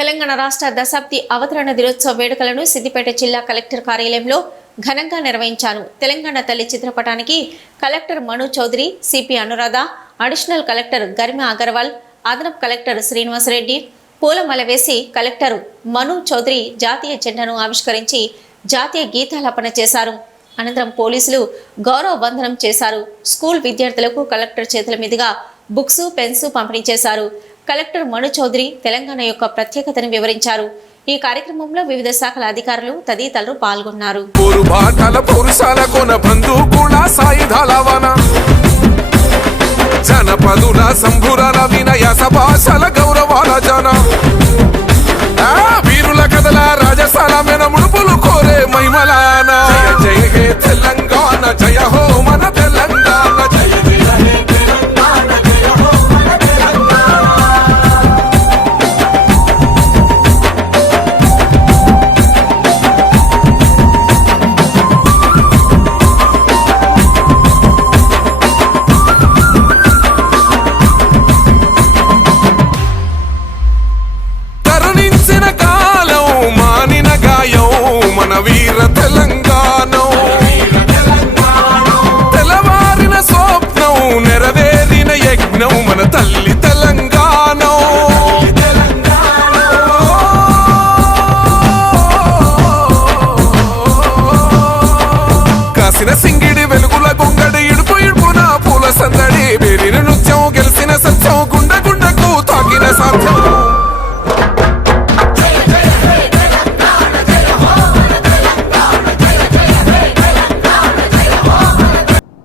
తెలంగాణ రాష్ట్ర దశాబ్ది అవతరణ దినోత్సవ వేడుకలను సిద్దిపేట జిల్లా కలెక్టర్ కార్యాలయంలో ఘనంగా నిర్వహించారు. తెలంగాణ తల్లి చిత్రపటానికి collector Manu Chaudhary, CP Anuradha, additional collector Garima Agarwal, అదనపు కలెక్టర్ శ్రీనివాసరెడ్డి పూలమాల వేసి కలెక్టర్ మను చౌదరి జాతీయ జెండాను ఆవిష్కరించి జాతీయ గీతాలాపన చేశారు. అనంతరం పోలీసులు గౌరవ వందనం చేశారు. స్కూల్ విద్యార్థులకు కలెక్టర్ చేతుల మీదుగా బుక్స్, పెన్స్ పంపిణీ చేశారు. కలెక్టర్ మను చౌదరి తెలంగాణ యొక్క ప్రత్యేకతను వివరించారు. ఈ కార్యక్రమంలో వివిధ శాఖల అధికారులు తదితరులు పాల్గొన్నారు. జనపదుల సంభురాల వినయ సభాషల గౌరవాల జన వీరుల కథల రాజసాల మెన ముడుపులు కోరే మహిమలాన జయ హే తెలంగాణ జయ హో మన తెలంగాణ జయ హే తెలంగాణ జయ హో మన తెలంగాణ. కరుణించిన కాలం మానిన గాయం మన వీర తెలంగాణ, తెలవారిన స్వప్నం నెరవేరిన యజ్ఞం మన తల్లి తెలంగాణ. కాసిన సింగిడి వెలుగుల గొంగడి ఇడుపు ఇడుపున పూల సందడి బేరిన నృత్యం గెలిసిన సత్యం గుండె గుండెకు తాకిన సాధ్యం.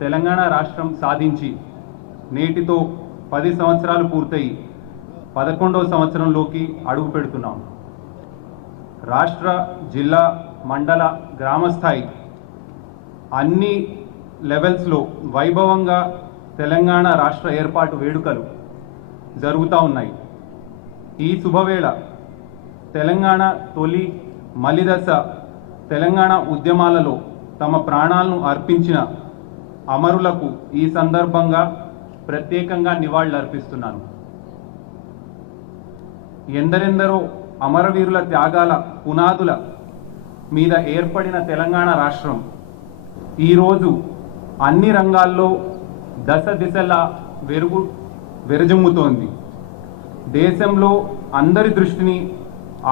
తెలంగాణ రాష్ట్రం సాధించి నేటితో 10 సంవత్సరాలు పూర్తయి 11వ సంవత్సరంలోకి అడుగు పెడుతున్నాం. రాష్ట్ర, జిల్లా, మండల, గ్రామ స్థాయి అన్ని లెవెల్స్లో వైభవంగా తెలంగాణ రాష్ట్ర ఏర్పాటు వేడుకలు జరుగుతూ ఉన్నాయి. ఈ శుభవేళ తెలంగాణ తొలి మలిదశ తెలంగాణ ఉద్యమాలలో తమ ప్రాణాలను అర్పించిన అమరులకు ఈ సందర్భంగా ప్రత్యేకంగా నివాళులు అర్పిస్తున్నాను. ఎందరెందరో అమరవీరుల త్యాగాల పునాదుల మీద ఏర్పడిన తెలంగాణ రాష్ట్రం ఈరోజు అన్ని రంగాల్లో దశ దిశలా వెరజుమ్ముతోంది. దేశంలో అందరి దృష్టిని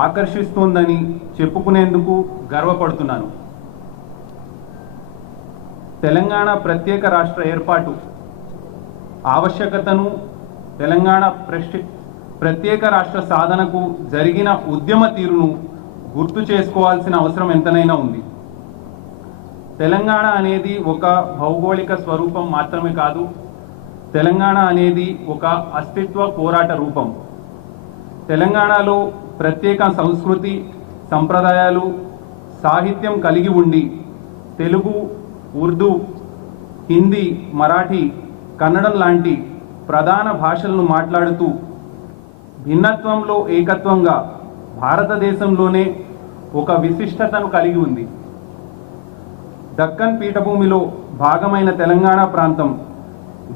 ఆకర్షిస్తోందని చెప్పుకునేందుకు గర్వపడుతున్నాను. తెలంగాణ ప్రత్యేక రాష్ట్ర ఏర్పాటు ఆవశ్యకతను, తెలంగాణ ప్రత్యేక రాష్ట్ర సాధనకు జరిగిన ఉద్యమ తీరును గుర్తు చేసుకోవాల్సిన అవసరం ఎంతనైనా ఉంది. తెలంగాణ అనేది ఒక భౌగోళిక స్వరూపం మాత్రమే కాదు, తెలంగాణ అనేది ఒక అస్తిత్వ పోరాట రూపం. తెలంగాణలో ప్రత్యేక సంస్కృతి, సంప్రదాయాలు, సాహిత్యం కలిగి ఉండి తెలుగు, ఉర్దూ, హిందీ, మరాఠీ, కన్నడం లాంటి ప్రధాన భాషలను మాట్లాడుతూ భిన్నత్వంలో ఏకత్వంగా భారతదేశంలోనే ఒక విశిష్టతను కలిగి ఉంది. దక్కన్ పీఠభూమిలో భాగమైన తెలంగాణ ప్రాంతం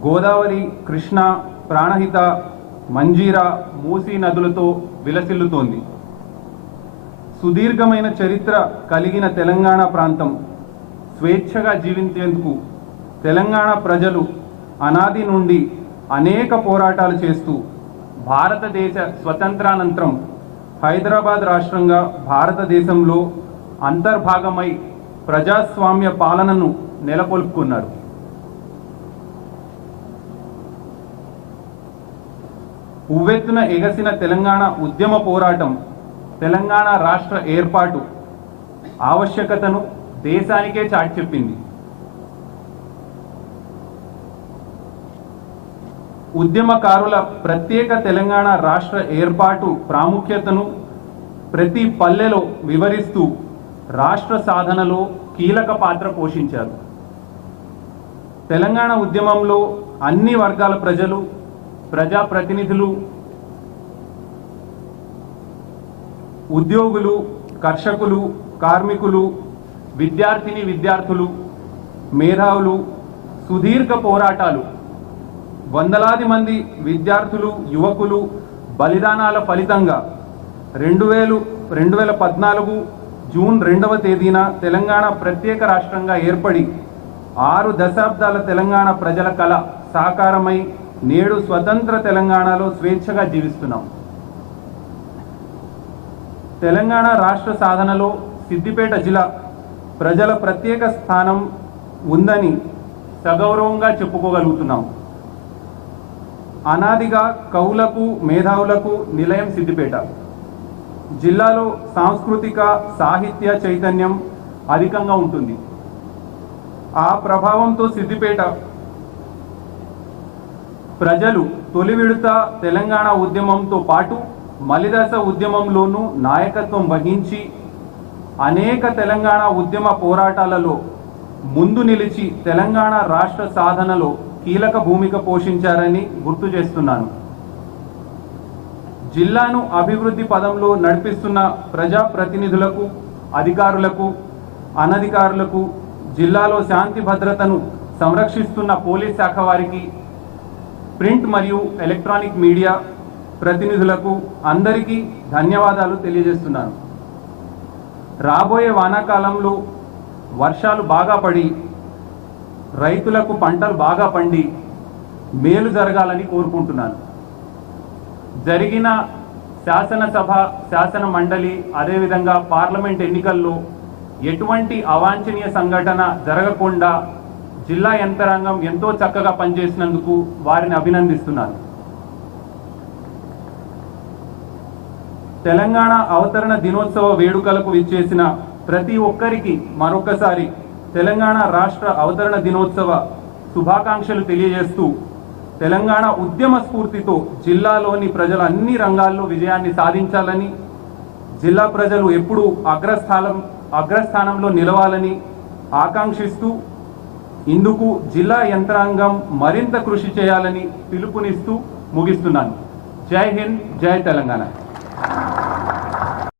గోదావరి, కృష్ణ, ప్రాణహిత, మంజీరా, మూసీ నదులతో విలసిల్లుతోంది. సుదీర్ఘమైన చరిత్ర కలిగిన తెలంగాణ ప్రాంతం స్వేచ్ఛగా జీవించేందుకు తెలంగాణ ప్రజలు అనాది నుండి అనేక పోరాటాలు చేస్తూ భారతదేశ స్వతంత్రానంతరం హైదరాబాద్ రాష్ట్రంగా భారతదేశంలో అంతర్భాగమై ప్రజాస్వామ్య పాలనను నెలకొల్పుకున్నారు. ఉవ్వెత్తున ఎగసిన తెలంగాణ ఉద్యమ పోరాటం తెలంగాణ రాష్ట్ర ఏర్పాటు ఆవశ్యకతను దేశానికే చాటి చెప్పింది. ఉద్యమకారుల ప్రత్యేక తెలంగాణ రాష్ట్ర ఏర్పాటు ప్రాముఖ్యతను ప్రతి పల్లెలో వివరిస్తూ రాష్ట్ర సాధనలో కీలక పాత్ర పోషించారు. తెలంగాణ ఉద్యమంలో అన్ని వర్గాల ప్రజలు, ప్రజాప్రతినిధులు, ఉద్యోగులు, కర్షకులు, కార్మికులు, విద్యార్థులు, మేధావులు సుదీర్ఘ పోరాటాలు, వందలాది మంది విద్యార్థులు, యువకులు బలిదానాల ఫలితంగా 2014 జూన్ 2వ తేదీన తెలంగాణ ప్రత్యేక రాష్ట్రంగా ఏర్పడి 6 దశాబ్దాల తెలంగాణ ప్రజల కళ సాకారమై నేడు స్వతంత్ర తెలంగాణలో స్వేచ్ఛగా జీవిస్తున్నాం. తెలంగాణ రాష్ట్ర సాధనలో సిద్దిపేట జిల్లా ప్రజల ప్రత్యేక స్థానం ఉందని సగౌరవంగా చెప్పుకోగలుగుతున్నాం. అనాదిగా కవులకు మేధావులకు నిలయం సిద్దిపేట. జిల్లాలో సాంస్కృతిక సాహిత్య చైతన్యం అధికంగా ఉంటుంది. ఆ ప్రభావంతో సిద్దిపేట ప్రజలు తొలి విడత తెలంగాణ ఉద్యమంతో పాటు మలిదశ ఉద్యమంలోనూ నాయకత్వం వహించి అనేక తెలంగాణ ఉద్యమ పోరాటాలలో ముందు నిలిచి తెలంగాణ రాష్ట్ర సాధనలో కీలక భూమిక పోషించారని గుర్తు చేస్తున్నాను. జిల్లాను అభివృద్ధి పదంలో నడిపిస్తున్న ప్రజాప్రతినిధులకు, అధికారులకు, అనధికారులకు, జిల్లాలో శాంతి భద్రతను సంరక్షిస్తున్న పోలీస్ శాఖ వారికి, ప్రింట్ మరియు ఎలక్ట్రానిక్ మీడియా ప్రతినిధులకు అందరికీ ధన్యవాదాలు తెలియజేస్తున్నాను. రాబోయే వానాకాలంలో వర్షాలు బాగా పడి రైతులకు పంటలు బాగా పండి మేలు జరగాలని కోరుకుంటున్నాను. జరిగిన శాసనసభ, శాసన మండలి, అదేవిధంగా పార్లమెంట్ ఎన్నికల్లో ఎటువంటి అవాంఛనీయ సంఘటన జరగకుండా జిల్లా యంత్రాంగం ఎంతో చక్కగా పనిచేసినందుకు వారిని అభినందిస్తున్నాను. తెలంగాణ అవతరణ దినోత్సవ వేడుకలకు విచ్చేసిన ప్రతి ఒక్కరికి మరొకసారి తెలంగాణ రాష్ట్ర అవతరణ దినోత్సవ శుభాకాంక్షలు తెలియజేస్తూ తెలంగాణ ఉద్యమ స్ఫూర్తితో జిల్లాలోని ప్రజలు అన్ని రంగాల్లో విజయాన్ని సాధించాలని, జిల్లా ప్రజలు ఎప్పుడూ అగ్రస్థానంలో నిలవాలని ఆకాంక్షిస్తూ ఇందుకు జిల్లా యంత్రాంగం మరింత కృషి చేయాలని పిలుపునిస్తూ ముగిస్తున్నాను. జై హింద్, జై తెలంగాణ.